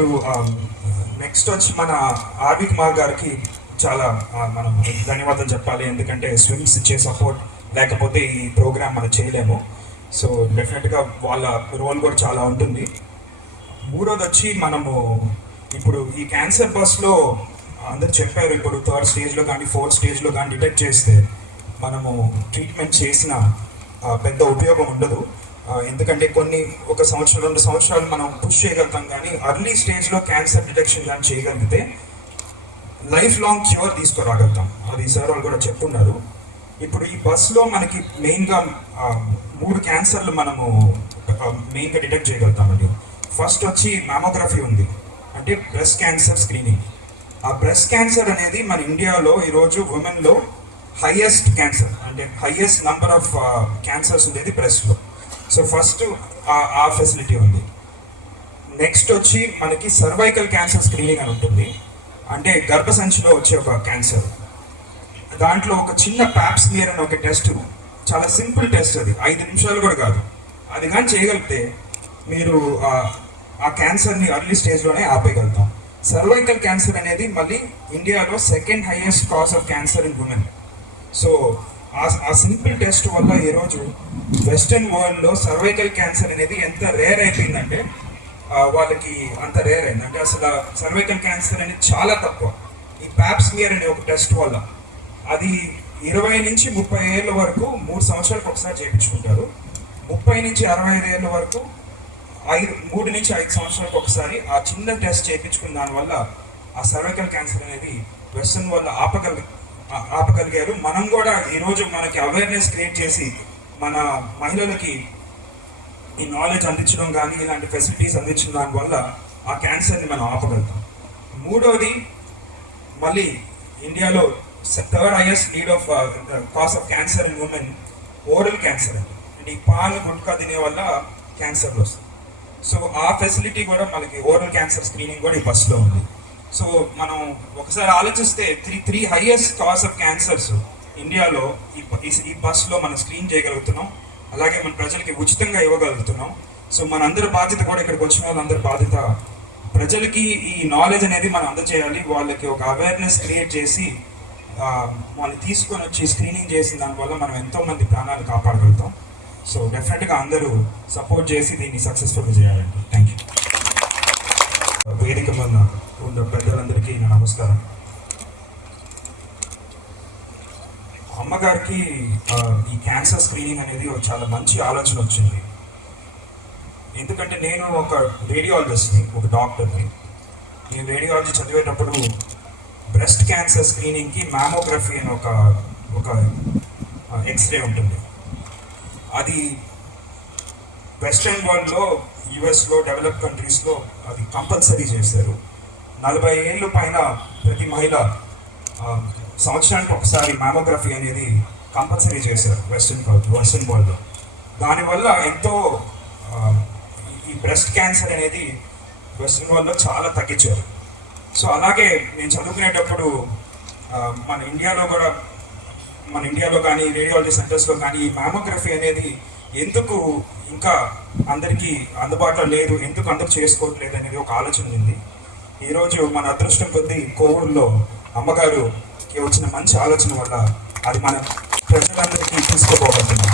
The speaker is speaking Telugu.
ఇప్పుడు నెక్స్ట్ వచ్చి మన ఆర్వి కుమార్ గారికి చాలా మనం ధన్యవాదాలు చెప్పాలి. ఎందుకంటే స్విమ్స్ ఇచ్చే సపోర్ట్ లేకపోతే ఈ ప్రోగ్రామ్ మనం చేయలేము. సో డెఫినెట్గా వాళ్ళ రోల్ కూడా చాలా ఉంటుంది. మూడోది వచ్చి మనము ఇప్పుడు ఈ క్యాన్సర్ బస్లో అందరు చెప్పారు, ఇప్పుడు థర్డ్ స్టేజ్లో కానీ ఫోర్త్ స్టేజ్లో కానీ డిటెక్ట్ చేస్తే మనము ట్రీట్మెంట్ చేసిన పెద్ద ఉపయోగం ఉండదు. ఎందుకంటే ఒక సంవత్సరం 2 సంవత్సరాలు మనం పుష్ చేయగలుగుతాం, కానీ అర్లీ స్టేజ్లో క్యాన్సర్ డిటెక్షన్ కానీ చేయగలిగితే లైఫ్ లాంగ్ క్యూర్ తీసుకురాగలుగుతాం. అది సార్ వాళ్ళు కూడా చెప్పున్నారు. ఇప్పుడు ఈ బస్లో మనకి మెయిన్గా 3 క్యాన్సర్లు మనము మెయిన్గా డిటెక్ట్ చేయగలుగుతామండి. ఫస్ట్ వచ్చి మ్యామోగ్రఫీ ఉంది, అంటే బ్రెస్ట్ క్యాన్సర్ స్క్రీనింగ్. ఆ బ్రెస్ట్ క్యాన్సర్ అనేది మన ఇండియాలో ఈరోజు ఉమెన్లో హైయెస్ట్ క్యాన్సర్, అంటే హైయెస్ట్ నంబర్ ఆఫ్ క్యాన్సర్స్ ఉండేది బ్రెస్ట్లో. సో ఫస్ట్ ఆ ఫెసిలిటీ ఉంది. నెక్స్ట్ వచ్చి మనకి సర్వైకల్ క్యాన్సర్ స్క్రీనింగ్ అని ఉంటుంది, అంటే గర్భసంచిలో వచ్చే ఒక క్యాన్సర్. దాంట్లో ఒక చిన్న ప్యాప్స్మియర్ అని ఒక టెస్ట్, చాలా సింపుల్ టెస్ట్, అది 5 నిమిషాలు కూడా కాదు. అది కానీ చేయగలిగితే మీరు ఆ క్యాన్సర్ని అర్లీ స్టేజ్లోనే ఆపేయగలుగుతాం. సర్వైకల్ క్యాన్సర్ అనేది మళ్ళీ ఇండియాలో 2nd highest cause of cancer in women. So ఆ సింపుల్ టెస్ట్ వల్ల ఈరోజు వెస్టర్న్ వరల్డ్లో సర్వైకల్ క్యాన్సర్ అనేది ఎంత రేర్ అయిపోయిందంటే వాళ్ళకి అంత రేర్ అయింది. అంటే అసలు సర్వైకల్ క్యాన్సర్ అనేది చాలా తక్కువ. ఈ ప్యాప్స్మియర్ అనే ఒక టెస్ట్ వల్ల అది 20 నుంచి 30 ఏళ్ళ వరకు 3 సంవత్సరాలకు ఒకసారి చేయించుకుంటారు. 30 నుంచి 65 ఏళ్ళ వరకు 3 నుంచి 5 సంవత్సరాలకు ఒకసారి ఆ చిన్న టెస్ట్ చేయించుకున్న దానివల్ల ఆ సర్వైకల్ క్యాన్సర్ అనేది వెస్టర్న్ వల్ల ఆపగలిగారు. మనం కూడా ఈరోజు మనకి అవేర్నెస్ క్రియేట్ చేసి మన మహిళలకి ఈ నాలెడ్జ్ అందించడం కానీ ఇలాంటి ఫెసిలిటీస్ అందించడం దానివల్ల ఆ క్యాన్సర్ని మనం ఆపగలుగుతాం. మూడోది మళ్ళీ ఇండియాలో 3rd highest lead of cause of cancer in women oral cancer అండి. అంటే ఈ పాలు గుట్కా తినే వల్ల క్యాన్సర్లు వస్తుంది. సో ఆ ఫెసిలిటీ కూడా మనకి ఓరల్ క్యాన్సర్ స్క్రీనింగ్ కూడా ఈ బస్లో ఉంది. సో మనం ఒకసారి ఆలోచిస్తే 3 హైయెస్ట్ కాజ్ ఆఫ్ క్యాన్సర్స్ ఇండియాలో ఈ బస్లో మనం స్క్రీన్ చేయగలుగుతున్నాం. అలాగే మన ప్రజలకి ఉచితంగా ఇవ్వగలుగుతున్నాం. సో మనందరి బాధ్యత కూడా, ఇక్కడికి వచ్చిన వాళ్ళందరి బాధ్యత ప్రజలకి ఈ నాలెడ్జ్ అనేది మనం అందజేయాలి. వాళ్ళకి ఒక అవేర్నెస్ క్రియేట్ చేసి వాళ్ళు తీసుకొని వచ్చి స్క్రీనింగ్ చేసిన దానివల్ల మనం ఎంతోమంది ప్రాణాలు కాపాడగలుగుతాం. సో డెఫినెట్గా అందరూ సపోర్ట్ చేసి దీన్ని సక్సెస్ఫుల్గా చేయాలండి. Thank you. వేదిక మీద ఉన్న పెద్దలందరికీ నా నమస్కారం. అమ్మగారికి ఈ క్యాన్సర్ స్క్రీనింగ్ అనేది చాలా మంచి ఆలోచన వచ్చింది. ఎందుకంటే నేను ఒక రేడియాలజిస్ట్ని, ఒక డాక్టర్ని. నేను రేడియాలజీ చదివేటప్పుడు బ్రెస్ట్ క్యాన్సర్ స్క్రీనింగ్కి మ్యామోగ్రఫీ అని ఒక ఎక్స్రే ఉంటుంది. అది వెస్ట్రన్ వరల్డ్లో, యుఎస్లో, డెవలప్ కంట్రీస్లో అది కంపల్సరీ చేశారు. 40 ఏళ్ళు పైన ప్రతి మహిళ సంవత్సరానికి ఒకసారి మ్యామోగ్రఫీ అనేది కంపల్సరీ చేశారు వెస్ట్రన్ వరల్డ్లో. దానివల్ల ఎంతో ఈ బ్రెస్ట్ క్యాన్సర్ అనేది వెస్ట్రన్ వరల్డ్లో చాలా తగ్గించారు. సో అలాగే నేను చదువుకునేటప్పుడు మన ఇండియాలో కానీ రేడియాలజీ సెంటర్స్లో కానీ ఈ మ్యామోగ్రఫీ అనేది ఎందుకు ఇంకా అందరికీ అందుబాటులో లేదు, ఎందుకు అందరూ చేసుకోవట్లేదు అనేది ఒక ఆలోచన ఉంది. ఈరోజు మన అదృష్టం కొద్దీ కోవూరులో అమ్మగారు వచ్చిన మంచి ఆలోచన వల్ల అది మన ప్రజలందరికీ తీసుకోబోతున్నాం.